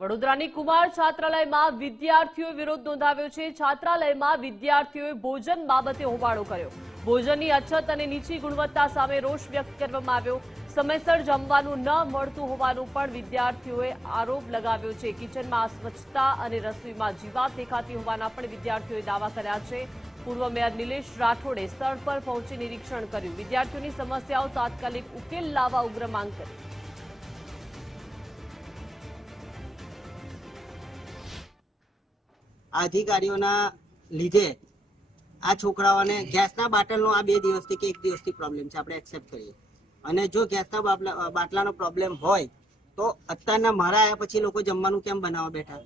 વડોદરાની કુમાર છાત્રાલયમાં વિદ્યાર્થીઓએ વિરોધ નોંધાવ્યો છે। છાત્રાલયમાં વિદ્યાર્થીઓએ ભોજન બાબતે હોબાળો કર્યો। ભોજનની અછત અને નીચી ગુણવત્તા સામે રોષ વ્યક્ત કરવામાં આવ્યો। સમયસર જમવાનું ન મળતું હોવાનું પણ વિદ્યાર્થીઓએ આરોપ લગાવ્યો છે। કિચનમાં અસ્વચ્છતા અને રસોઈમાં જીવાત દેખાતી હોવાના પણ વિદ્યાર્થીઓએ દાવા કર્યા છે। પૂર્વ મેયર નિલેશ રાઠોડે સ્થળ પર પહોંચી નિરીક્ષણ કર્યું। વિદ્યાર્થીઓની સમસ્યાઓ તાત્કાલિક ઉકેલ લાવવા ઉગ્ર માંગ કરી। અધિકારીઓના લીધે આ છોકરાઓને ગેસના બાટલનો આ 2 દિવસથી કે 1 દિવસથી પ્રોબ્લેમ છે, આપણે એક્સેપ્ટ કરીએ। અને જો ગેસના બાટલાનો પ્રોબ્લેમ હોય તો અત્યારના મારા આવ્યા પછી લોકો જમવાનું કેમ બનાવવા બેઠા?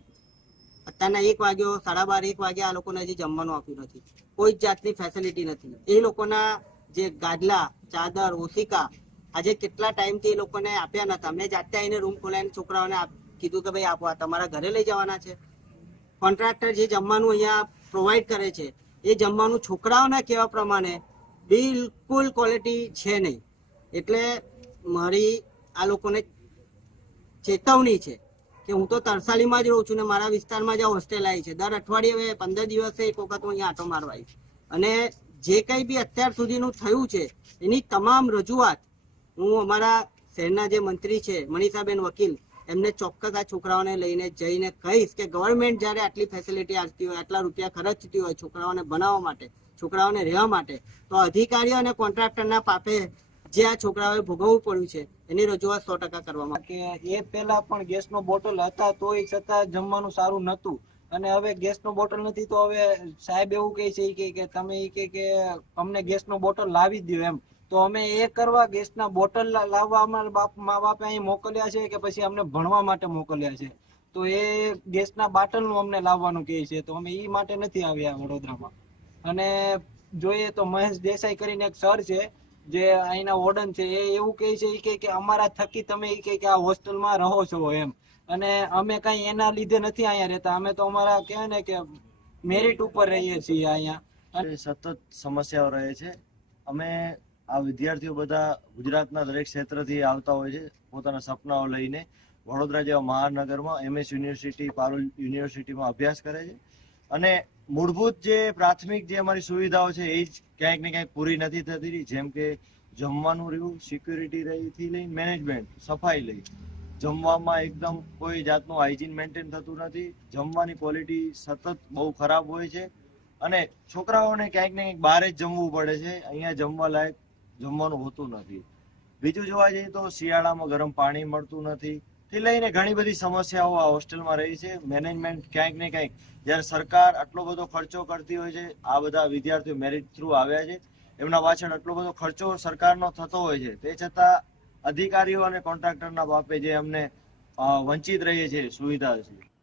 અત્યારના 1 વાગ્યો, 12:30 1 વાગ્યા આ લોકોને હજી જમવાનું આપ્યું નથી। કોઈ જ જાતની ફેસિલિટી નથી। એ લોકોના જે ગાદલા, ચાદર, ઓશિકા આજે કેટલા ટાઈમથી એ લોકોને આપ્યા નતા। મેં જાતે આવીને રૂમ ખોલાવીને છોકરાઓને કીધું કે ભાઈ આપો, આ તમારા ઘરે લઈ જવાના છે। કોન્ટ્રાક્ટર જે જમવાનું અહીંયા પ્રોવાઈડ કરે છે એ જમવાનું છોકરાઓના કહેવા પ્રમાણે બિલકુલ ક્વોલિટી છે નહીં। એટલે મારી આ લોકોને ચેતવણી છે કે હું તો તરસાલીમાં જ રહું છું ને મારા વિસ્તારમાં જ હોસ્ટેલ આવી છે। દર અઠવાડિયે 15 દિવસે એક વખત હું અહીંયા આંટો મારવા આવીશ। અને જે કંઈ બી અત્યાર સુધીનું થયું છે એની તમામ રજૂઆત હું અમારા શહેરના જે મંત્રી છે મનીષાબેન વકીલ એમને ચોક્કસ આ છોકરાઓને લઈને જઈને કહીશ કે ગવર્મેન્ટ જ્યારે આટલી ફેસિલિટી આપતી હોય, આટલા રૂપિયા ખર્ચતી હોય છોકરાઓને બનાવવા માટે, છોકરાઓને રહેવા માટે, તો અધિકારીઓ અને કોન્ટ્રાક્ટરના પાપે જે આ છોકરાઓએ ભોગવવું પડ્યું છે એની રજૂઆત 100% કરવામાં કે એ પહેલા પણ ગેસનો બોટલ હતા તોય છતાં જમવાનું સારું નહોતું। અને હવે ગેસનો બોટલ નથી તો હવે સાહેબ એવું કહે છે કે તમે કે અમને ગેસનો બોટલ લાવી દો એમ। તો અમે એ કરવા ગેસના બોટલ લાવવા અમારા મા બાપે અહીં મોકલ્યા છે કે પછી અમને ભણવા માટે મોકલ્યા છે? તો એ ગેસના બાટલનું અમને લાવવાનું કહે છે, તો અમે એ માટે નથી આવ્યા વડોદરામાં। અને જોઈએ તો મહેશ દેસાઈ કરીને એક સર છે જે અહીંના વોર્ડન છે, એ એવું કહે છે કે અમારા થકી તમે કે આ હોસ્ટેલમાં રહો છો એમ। અને અમે કાંઈ એના લીધે નથી અહીંયા રહેતા, અમે તો અમારા કહેવાય ને કે મેરિટ ઉપર રહીએ છીએ અહીંયા। અને સતત સમસ્યાઓ રહે છે। અમે આ વિદ્યાર્થીઓ બધા ગુજરાતના દરેક ક્ષેત્રથી આવતા હોય છે પોતાના સપનાઓ લઈને। વડોદરા જેવા મહાનગરમાં MS યુનિવર્સિટી, પારુલ યુનિવર્સિટીમાં અભ્યાસ કરે છે। અને મૂળભૂત જે પ્રાથમિક જે અમારી સુવિધાઓ છે એ જ ક્યાંક ને ક્યાંક પૂરી નથી થતી। જેમ કે જમવાનું રહ્યું, સિક્યુરિટી રહીથી લઈને મેનેજમેન્ટ, સફાઈ લઈ, જમવામાં એકદમ કોઈ જાતનું હાઇજીન મેન્ટેન થતું નથી। જમવાની ક્વોલિટી સતત બહુ ખરાબ હોય છે અને છોકરાઓને ક્યાંક ને ક્યાંક બહાર જ જમવું પડે છે, અહીંયા જમવા લાયક જમવાનું હોતું નથી। બીજું જોવા જઈએ તો શિયાળામાં ગરમ પાણી મળતું નથી થી લઈને ઘણી બધી સમસ્યાઓ આ હોસ્ટેલમાં રહી છે। મેનેજમેન્ટ ક્યાંક ને ક્યાંક જ્યારે સરકાર આટલો બધો ખર્ચો કરતી હોય છે, આ બધા વિદ્યાર્થીઓ મેરિટ થ્રુ આવ્યા છે, એમના પાછળ આટલો બધો ખર્ચો સરકારનો થતો હોય છે, તે છતાં અધિકારીઓ અને કોન્ટ્રાક્ટરના બાપે જે અમને વંચિત રહીએ છીએ સુવિધા છે।